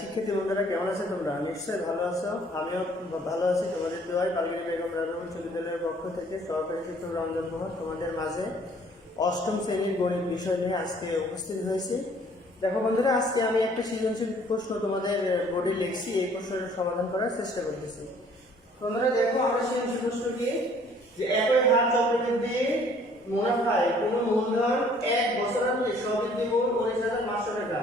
শিক্ষার্থী বন্ধুরা কেমন আছো তোমরা? নিশ্চয়ই ভালো আছো। আমিও ভালো আছি তোমাদের দোয়ায়। কালগিরি বেগম রাজা উচ্চ বিদ্যালয়ের পক্ষ থেকে সহকারী শিক্ষক রঞ্জন কুমার তোমাদের মাঝে অষ্টম শ্রেণীর গণিত বিষয় নিয়ে আজকে উপস্থিত হয়েছি। দেখো বন্ধুরা, আজকে আমি একটা সৃজনশীল প্রশ্ন তোমাদের বোর্ডে লিখছি, এই প্রশ্নের সমাধান করার চেষ্টা করতেছি। তোমরা দেখো, আমরা সৃজনশীল প্রশ্ন কি যে একই হার চক্রবৃদ্ধি মুনাফায় কোনো মূলধন 1 বছরান্তে সবৃদ্ধি মূল 19,500 টাকা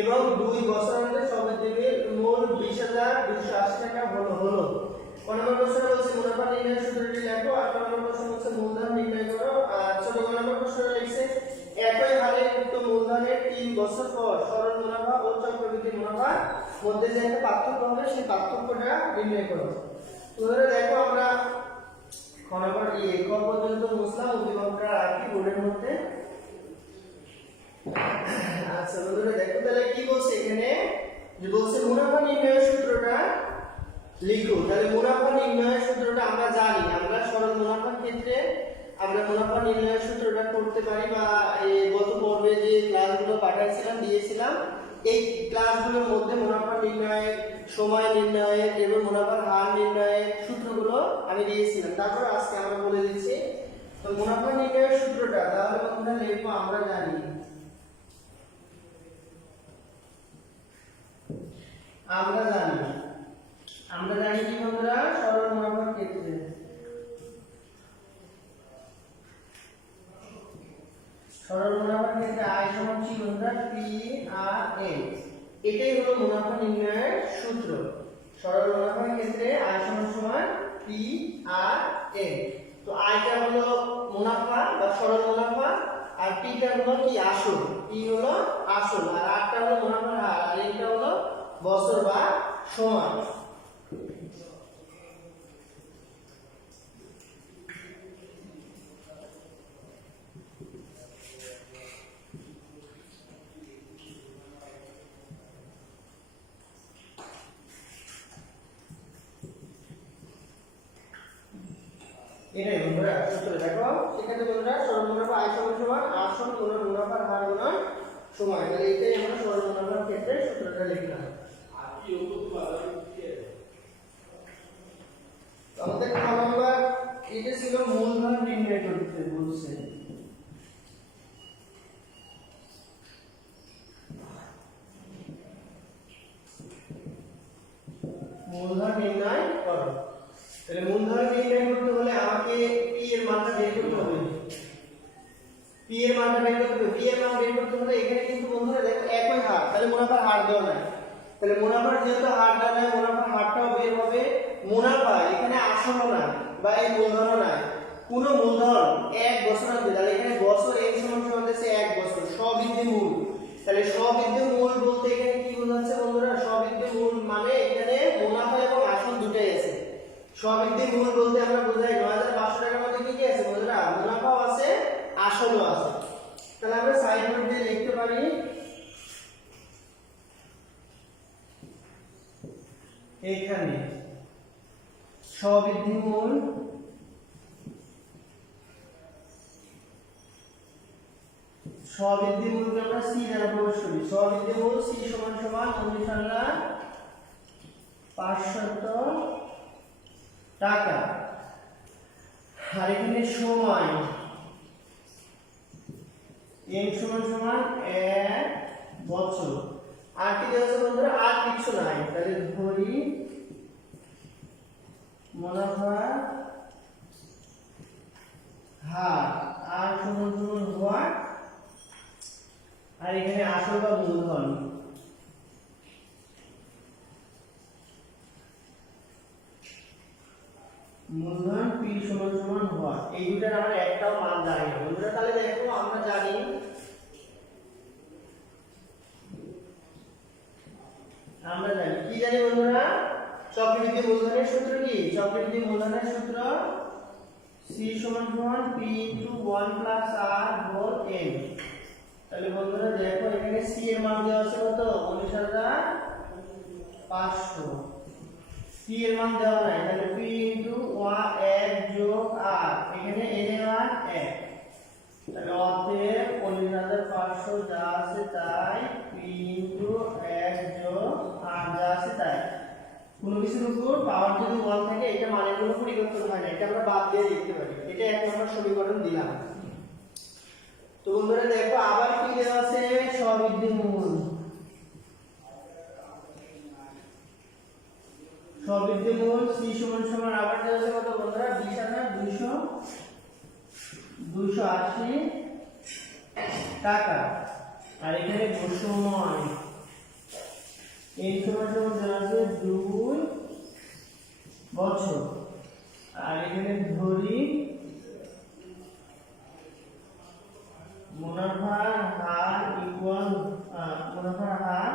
এবং 2 বছরান্তে সবৃদ্ধি মূল 20,280 টাকা হলো। কোন নম্বর প্রশ্ন বলছে মুনাফা নির্ণয়ের সূত্রটি লেখো, আর কোন নম্বর প্রশ্ন বলছে মূলধন নির্ণয় করো। আর ছোট কোন নম্বর প্রশ্ন লিখছে একই হারে উক্ত মূলধনের 3 বছর পর সরল মুনাফা ও চক্রবৃদ্ধি মুনাফার মধ্যে যে একটা পার্থক্য হবে সেই পার্থক্যটা নির্ণয় করো। তোমরা দেখো, আমরা খনবার ক পর্যন্ত মুসলাম উদ্দীপকটা রাখি বোর্ডের মধ্যে। আচ্ছা বন্ধুরা দেখো, তাহলে কি বলছে এখানে, যে বলছে মুনাফা নির্ণয়ের সূত্রটা লিখো। তাহলে মুনাফা নির্ণয়ের সূত্রটা আমরা জানি, আমরা সরল মুনাফার ক্ষেত্রে আমরা মুনাফা নির্ণয়ের সূত্রটা করতে পারি, বা গত পর্বে যে ক্লাসগুলো পাঠাইছিলাম দিয়েছিলাম, এই ক্লাসগুলোর মধ্যে মুনাফা নির্ণয়ের সময় নির্ণয়ের এবং মুনাফার হার নির্ণয়ের সূত্রগুলো আমি দিয়েছিলাম। তারপর আজকে আমরা বলে দিচ্ছি। তো মুনাফা নির্ণয়ের সূত্রটা তাহলে বন্ধুরা লিখবো, আমরা জানি কি বন্ধুরা, সরল মুনাফার ক্ষেত্রে আয় সমান কি বন্ধুরা, পি আর এন। এটাই হলো মুনাফা নির্ণয়ের সূত্র। সরল মুনাফার ক্ষেত্রে আয় সমান পি আর এন। তো আয়টা হলো মুনাফা বা সরল মুনাফা, আর পিটা হলো কি, আসল। পি হলো আসল, আর আরটা হলো মুনাফার হার, আর এটা হলো বছর বা সময়। এটাই বন্ধুরা সূত্র। দেখো সেখানে বন্ধুরা সরল মুনাফা আয় সমান আসল গুণন মুনাফার হার গুণন সময়। তাহলে এটাই আমরা সরল মুনাফার ক্ষেত্রে সূত্রটা লিখলাম। আমাদের খ নাম্বার এটা ছিল মূলধন নির্ণয় করতে বলছে। মূলধন নির্ণয় করো। তাহলে মূলধন নির্ণয় করতে হলে আমাকে পি এর মানটা বের করতে হবে। পি এর মান বের করতে হলে এখানে কিন্তু বন্ধুরা দেখো একই হার, তাহলে মুনাফার হার দেওয়া নাই। তাহলে মুনাফার যেহেতু হার দেওয়া নাই, মুনাফার হারটাও বের হবে। মুনাফা এখানে আসলও না বা এই মূলধনও নাই, কোন মূলধন 1 বছর আছে। তাহলে এখানে বছর এই সমান হচ্ছে 1 বছর সবৃদ্ধি মূল। তাহলে সবৃদ্ধি মূল বলতে এখানে কি বোঝাচ্ছে বন্ধুরা, সবৃদ্ধি মূল মানে এখানে মুনাফা এবং আসল দুটাই আছে। সবৃদ্ধি মূল বলতে আমরা বোঝাই 9,500 টাকার মধ্যে কি কি আছে বন্ধুরা, মুনাফাও আছে আসলও আছে। তাহলে আমরা সাইড নোট দিয়ে লিখতে পারি এখানে সবৃদ্ধি মূল আমরা সি দ্বারা প্রকাশ করি। সবৃদ্ধি মূল সি সমান 19,500 টাকা। আর এখানে সময় এম সমান 1 বছর। আর কি দেওয়া আছে বন্ধুরা, আর কিছু নাই। তাহলে ধরি মুনাফা হার আর সমান হওয়া, আর এখানে আসল বা মূলধন। মূলধন পি সমান হওয়া, এই দুটার আমার একটাও মান দাঁড়ায় না বন্ধুরা। তাহলে দেখো আমরা জানি কি জানি বন্ধুরা, চক্রবৃদ্ধি মূলধনের সূত্র কি, চক্রবৃদ্ধি মূলধনের সূত্র সি সমান পি ইনটু 1 প্লাস আর হোল এন। তাহলে বন্ধুরা দেখো এখানে সি এর মান দেওয়া আছে কত, 19,500। সি এর মান দেওয়া নাই, তাহলে পি ইনটু 1 যোগ আর এখানে এন এর মান 1। তাহলে অতএব 19,500 যা আছে তাই পি ইনটু 1 যোগ আর যা আছে তাই। কোনো কিছুর উপর পাওয়ার যদি 1 থাকে এটা মানের কোনো পরিবর্তন হয় না, এটা আমরা বাদ দিয়ে লিখতে পারি। এটা এক নম্বর সমীকরণ দিলাম। তো বন্ধুরা দেখো আবার কি দেওয়া আছে, সবৃদ্ধিমূল। সবৃদ্ধিমূল c সমান আবার দেওয়া আছে কত বন্ধুরা, 20,280 টাকা। আর এখানে সময় n সমান দেওয়া আছে 2 বছর। আর এখানে ধরি মুনাফার হার ইকুয়াল মুনাফার হার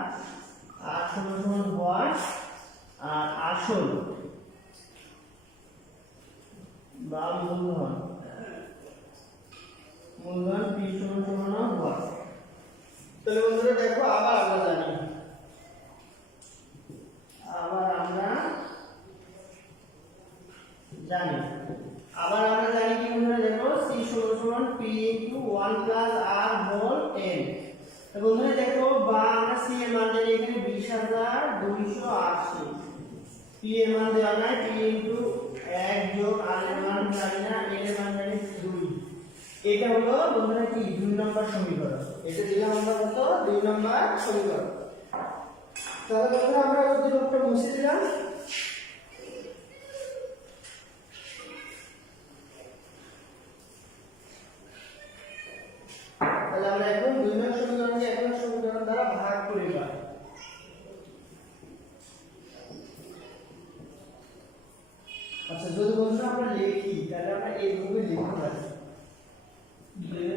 আর সমান হওয়ার আর আসল বা মূলধন p সমান হওয়ার। তাহলে বন্ধুরা দেখো আবার আমরা জানি কি বন্ধুরা, দেখো c সমান p * 1 + r হোল n। তো বন্ধুরা দেখো বা আমরা c এর মান জানি এখানে 20,280, p এর মান দেওয়া নাই, p * 1 যোগ r এর মান জানি না, n এর মান জানি 2। এটা হলো বন্ধুরা কি 2 নম্বর সমীকরণ। এটা দিলাম আমরা কত, 2 নম্বর সমীকরণ। তাহলে বন্ধুরা আমরা এই দুটোটা মুছে দিলাম। তাহলে আমরা এখন 2 নম্বর সমীকরণকে 1 নম্বর সমীকরণ দ্বারা ভাগ করে পাই। আচ্ছা যদি বন্ধুরা আমরা লিখি তাহলে আমরা এইভাবে লিখতে পারি যে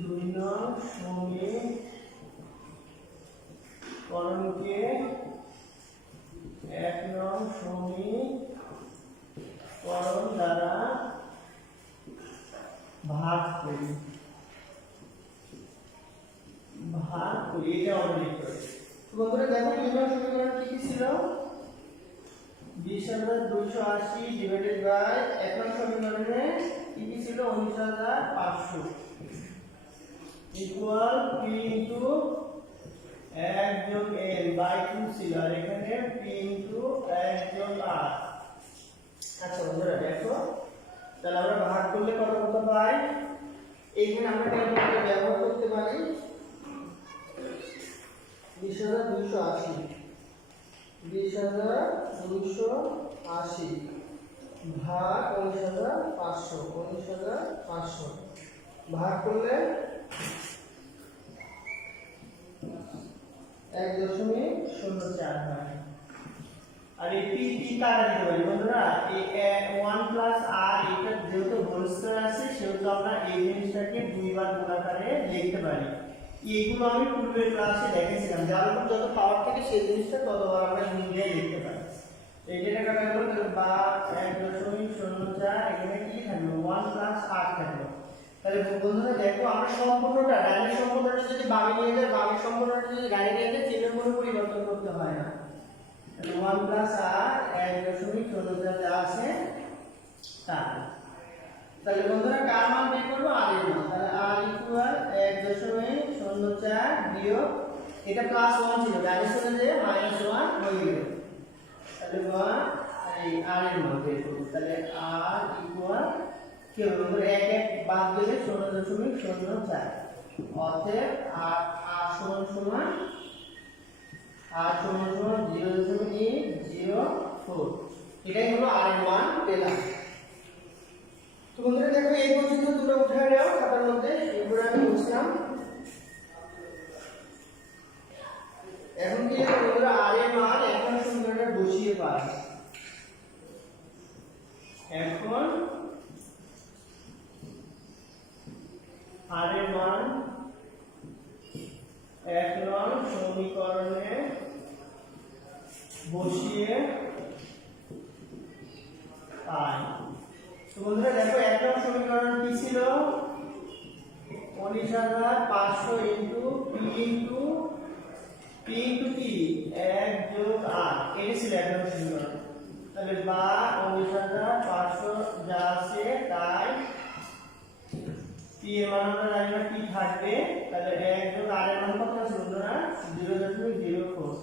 2 নং সমীকরণকে 1 নং সমীকরণ দ্বারা ভাগ করি এটা আমরা লিখতে পারি। তো বন্ধুরা দেখো 2 নং সমীকরণ কি ছিল, 20,280 ডিভাইডেড বাই 1 নং সমীকরণে কি ছিল, 19,500 ইকুয়াল p * 1 যোগ n বাই 2 ছিল, আর এখানে p * 1 যোগ r। আচ্ছা বন্ধুরা দেখো তাহলে আমরা ভাগ করলে কত পাই, এইখানে আমরা ক্যালকুলেটর ব্যবহার করতে পারি। 20,280 ভাগ 19,500 ভাগ করলে 1.04 হয়। আর এই p কাটা দিতে পারি বন্ধুরা, এই 1 + r এটা যেহেতু হোল স্কয়ার আছে সেহেতু আমরা এই জিনিসটাকে দুইবার গুণ আকারে লিখতে পারি। এইগুলো আমি পূর্বের ক্লাসে দেখিয়েছিলাম, যার উপর যত পাওয়ার থাকে সেই জিনিসটা ততবার আমরা গুণ দিয়ে লিখতে পারি। এইটা কাটা গেল, তাহলে বা 1.04 এখানে কি থাকলো, 1 + r থাকলো। তাহলে বন্ধুরা দেখো আমরা সম্পূর্ণটা ডাইরেক্ট সম্পূর্ণটা যদি বামে নিয়ে যাই, বামে সম্পূর্ণটা যদি ডাইরেক্ট নিয়ে যাই, চিহ্নের কোনো পরিবর্তন করতে হয় না। 1 + r 1.04 যা আছে তা। তাহলে বন্ধুরা কার মান বের করব, r এর মান। তাহলে r ইকুয়াল 1.04 বিয়োগ এটা +1 ছিল, ডাইরেক্ট চলে যেয়ে -1 হয়ে গেল। তাহলে এই r এর মান বের করব। তাহলে r ইকুয়াল কি হবে বন্ধুরা, 1 বাদ দিলে 0.04, অতএব r সমান 0.804। এটাই হলো r এর মান পেলাম। তো বন্ধুরা দেখো এই পর্যন্ত তোমরা উঠে নাও খাতার মধ্যে, এরপরে আমি বুঝলাম। এখন কি লিখব বন্ধুরা, r এর মান এখন সমীকরণে বসিয়ে পাই। এখন r এর মান 1 নং সমীকরণে বসিয়ে পাই। তো বন্ধুরা দেখো 1 নং সমীকরণ কি ছিল, 19,500 ইনটু p ইনটু কি 1 যোগ r, এটা ছিল 1 নং সমীকরণ। তাহলে বা 19,500 যা আছে তাই পি এর মান আমরা জানি না কি থাকবে, তাহলে 1 যোগ r এর মান কত আছে বন্ধুরা 0.04।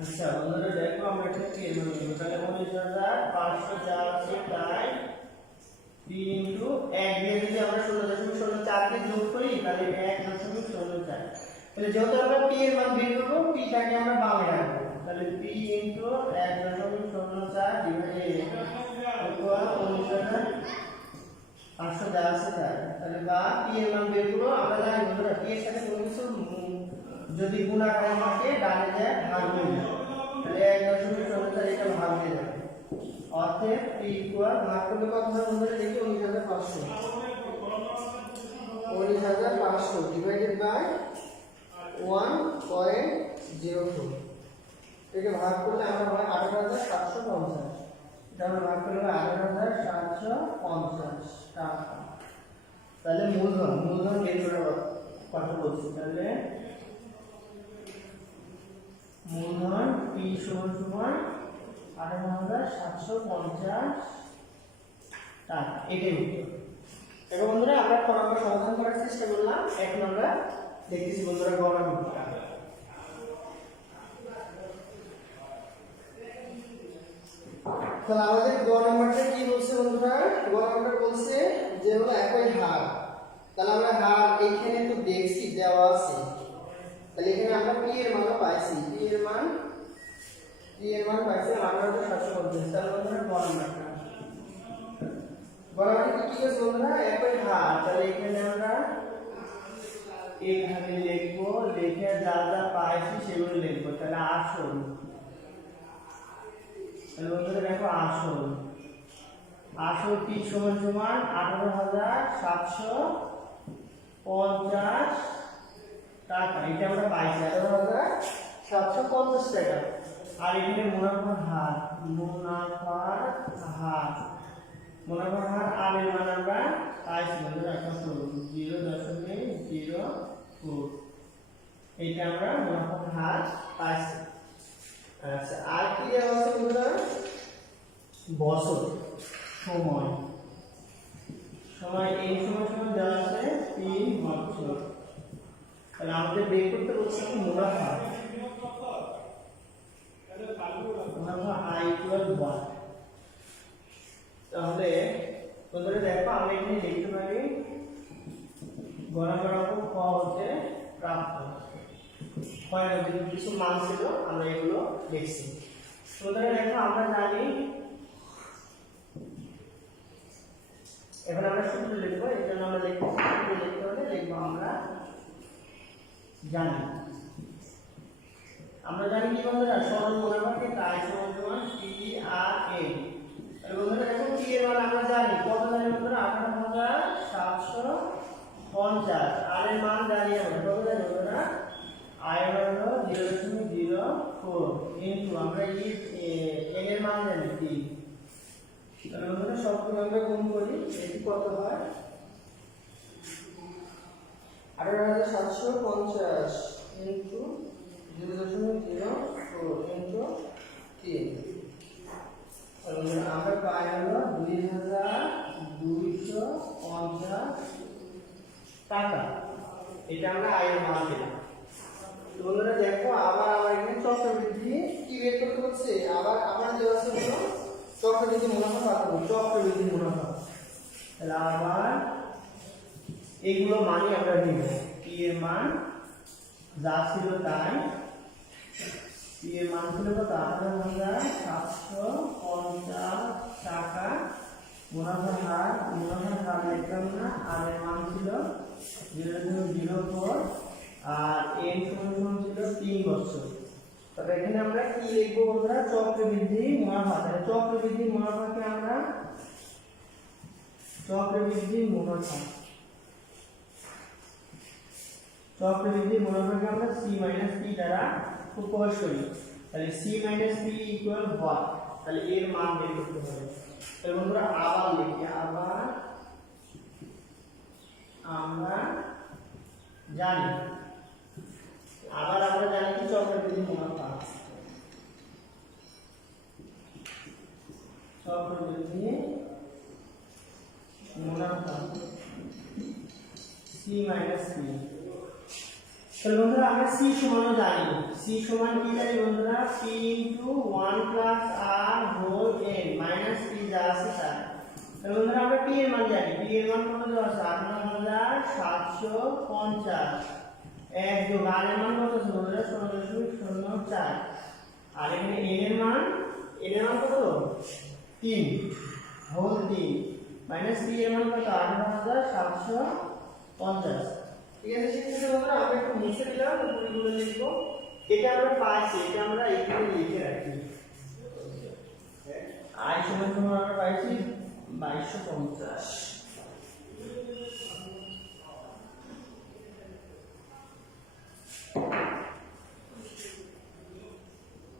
আচ্ছা বন্ধুরা দেখো আমরা এটা পি এর মান নিব, তাহলে 19500 যা আছে তাই p ইনটু 1 দিয়ে যদি আমরা 16.04 কে যোগ করি তাহলে 1.04। তাহলে যেহেতু আমরা p এর মান বের করব, p টাকে আমরা বামে রাখবো, তাহলে p ইনটু 1.04 ডিভাইডেড ইকুয়াল 19500 যা আছে তাই। তাহলে বা p এর মান বের করব, আমরা জানি বন্ধুরা p এর সাথে কোনো কিছু যদি গুণ আকারে থাকে ডানে যায় ভাগ হয়ে যায়, তাহলে 1.04 এটা ভাগ হয়ে যাবে, অতএব p ইকুয়াল ভাগ করলে কত হয় বন্ধুরা দেখি 19500 ডিভাইডেড বাই 1.04। এটাকে ভাগ করলে আমরা হয় 18750, এটা আমরা ভাগ করলে 18750 টাকা। তাহলে মূলধন বের করার কথা বলছি, তাহলে মূলধন p সমান 18750 টাকা, এটাই উত্তর। এখন বন্ধুরা আমরা ক নম্বর সমাধান করার চেষ্টা করলাম, এখন আমরা দেখতেছি বন্ধুরা গ নম্বরটা। তাহলে আমাদের গ নম্বরটা কি বলছে বন্ধুরা, গ নম্বর বলছে যে হলো একই হার। তাহলে আমরা হার এখানে তো দেখছি দেওয়া আছে, তাহলে এখানে আমরা p এর মান পাইছি, p এর মান পাইছি 18750। তাহলে বন্ধুরা গ নম্বরটা কি আছে বন্ধুরা একই হার, তাহলে এখানে আমরা এইভাবে লিখবো, লিখে যা যা পাইছি সেগুলো লিখবো, তাহলে আসল। তাহলে বন্ধুরা দেখো আসল p সমান 18750 টাকা, এটা আমরা পাইছি 18750 টাকা। আর এখানে মুনাফার হার আর এর মান আমরা পাইছি বন্ধুরা 0.04, এটা আমরা মুনাফার হার পাইছি। আচ্ছা আর কি দেওয়া আছে বন্ধুরা, বছর সময় এই সময় দেওয়া আছে 3 বছর। তাহলে আমাদের বের করতে বলছে কি মুনাফা i equal 1। তাহলে বন্ধুরা দেখো আমরা এখানে লিখতে পারি গণনা রকম ক হতে প্রাপ্ত হয় না, যদি কিছু মান ছিল আমরা এগুলো লিখছি। বন্ধুরা দেখো আমরা জানি, এখন আমরা সূত্র লিখবো, এর জন্য আমরা লিখবো আমরা জানি কি বন্ধুরা সরল মুনাফাকে তাই সমান p আর n। তাহলে বন্ধুরা দেখো p এর মান আমরা জানি কত, জানি বন্ধুরা 18750, আর এর মান জানি আমরা কত, জানি বন্ধুরা i এর মান হলো 0.04 ইনটু আমরা n এর মান জানি 3। তাহলে বন্ধুরা সবগুলো আমরা গুণ করি, এটি কত হয় 18750 ইনটু 0.04 ইনটু 3। তাহলে আমরা পাই হলো 2250 টাকা, এটা আমরা আয়ের মান পেলাম। তো বন্ধুরা দেখো আবার আমরা এখানে চক্রবৃদ্ধি কি বের করতে হচ্ছে, আবার আমরা যে আছে হলো চক্রবৃদ্ধি মুনাফা পাবো, চক্রবৃদ্ধি মুনাফা। তাহলে আবার এইগুলো মানই আমরা নিব, p এর মান যা ছিল তাই, p এর মান ছিল কত 18750 টাকা। মুনাফার হার লিখলাম না, আর এর মান ছিল 0.04 আর n সমান ছিল 3 বছর। তবে এখানে আমরা কি লিখবো বন্ধুরা, চক্রবৃদ্ধি মুনাফা। তাহলে চক্রবৃদ্ধি মুনাফাকে আমরা c মাইনাস p দ্বারা প্রকাশ করি। তাহলে c minus p equal what, তাহলে এর মান বের করতে হবে। তাহলে বন্ধুরা আবার লিখি, আবার আমরা জানি কি চক্রবৃদ্ধি মুনাফা। চক্রবৃদ্ধি মুনাফা সি মাইনাস পি। তাহলে বন্ধুরা আমরা সি সমান জানি, সি সমান কি জানি বন্ধুরা, পি ইনটু 1 প্লাস আর হোল এন মাইনাস পি যা আছে তা। তাহলে বন্ধুরা আমরা পি এর মান জানি, পি এর মান কত দেওয়া আছে 18750, এক যোগ আর এর মান কত আছে বন্ধুরা 0.04, আর এখানে এন এর মান কত 3 হোল 3 মাইনাস পি এর মান কত 18750। ঠিক আছে শিক্ষার্থী বন্ধুরা আমরা একটু মুছে দিলাম, উপরে লিখব। এটা আমরা পাইছি, এটা আমরা এখানে লিখে রাখি। আই সমান সমান আমরা পাইছি 2250।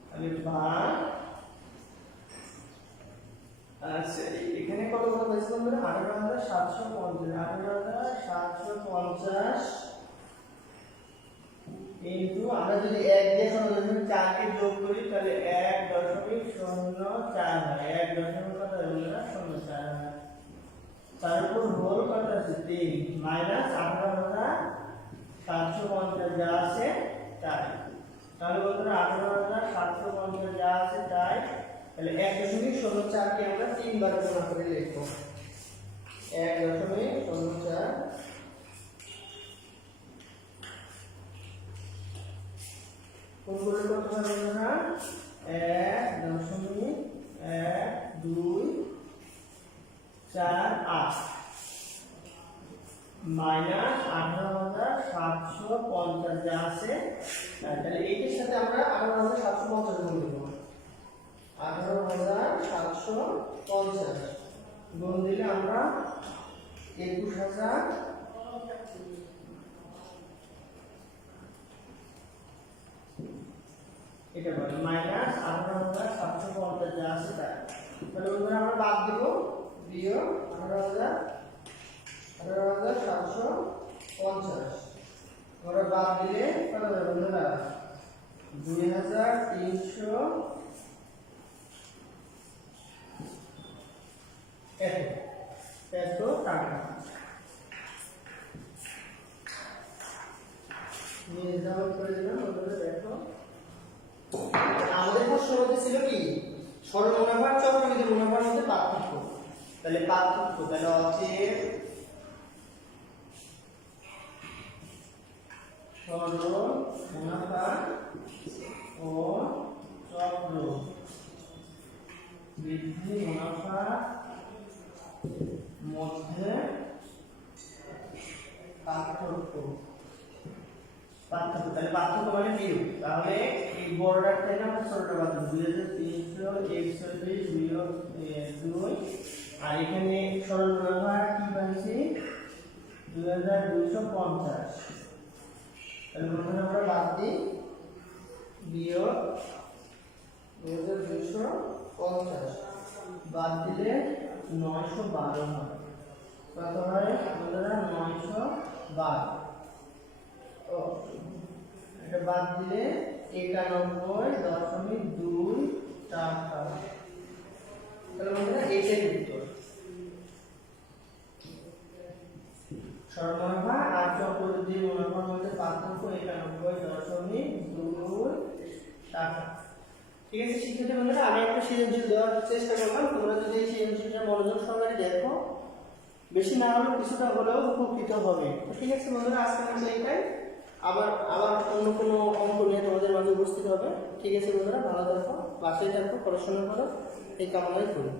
তাহলে ভাগ, আচ্ছা এখানে কত কত পাইছি বন্ধুরা 18750 ইনটু আমরা যদি 1 দিয়ে 0.4 কে যোগ করি তাহলে 1.04 হয়, 1.04 তার উপর হোল কত আছে 3 মাইনাস 18750 যা আছে তাই। তাহলে বন্ধুরা 18750 যা আছে তাই। তাহলে 1.04 কে আমরা 3 বার গুণ করে লিখব, 1.04 কোন করে কত হয় বন্ধুরা 1.1248 মাইনাস 18750 যা আছে। তাহলে এইটার সাথে আমরা 18750 গুণ দেব, 18750 গুণ দিলে আমরা 21000 এটা বলে মাইনাস 18750 যা আছে তাই। তাহলে বন্ধুরা আমরা বাদ দেব, বিয়োগ 18750 আমরা বাদ দিলে কত হবে বন্ধুরা 2300 এত টাকা। নির্ধারণ করে দিলাম বন্ধুরা। দেখো আমাদের প্রশ্ন মধ্যে ছিল কি সরল মুনাফা চক্রবৃদ্ধি মুনাফার মধ্যে পার্থক্য। তাহলে পার্থক্য তাহলে অতএব সরল মুনাফা ও চক্রবৃদ্ধি মুনাফার মধ্যে পার্থক্য। তাহলে পার্থক্য মানে বিয়োগ। তাহলে এই বড়টার থেকে আমরা ছোটটা বাদ দেব, 2341 বিয়োগ 2, আর এখানে সরল মুনাফা কি পাইছি 2250। তাহলে বন্ধুরা আমরা বাদ দিই, বিয়োগ 2250 বাদ দিলে 912 হয়। কত হয় বন্ধুরা 912। এটা বাদ দিলে 91.24 টাকা। তাহলে বন্ধুরা এটাই উত্তর। সরল মুনাফা আর চক্রবৃদ্ধি মুনাফার মধ্যে পার্থক্য 91.24 টাকা। ঠিক আছে শিক্ষার্থী বন্ধুরা, আমি একটা সৃজনশীল দেওয়ার চেষ্টা করলাম। তোমরা যদি এই সৃজনশীলটা মনোযোগ সহকারে দেখো, বেশি না হলেও কিছুটা হলেও উপকৃত হবে। ঠিক আছে বন্ধুরা, আজকে আমরা এইটাই আবার অন্য কোনো অঙ্ক নিয়ে তোমাদের মাঝে উপস্থিত হবে। ঠিক আছে বন্ধুরা, ভালো থাকো, বাসায় থাকো, পড়াশোনা করো, এই কামনাই করি।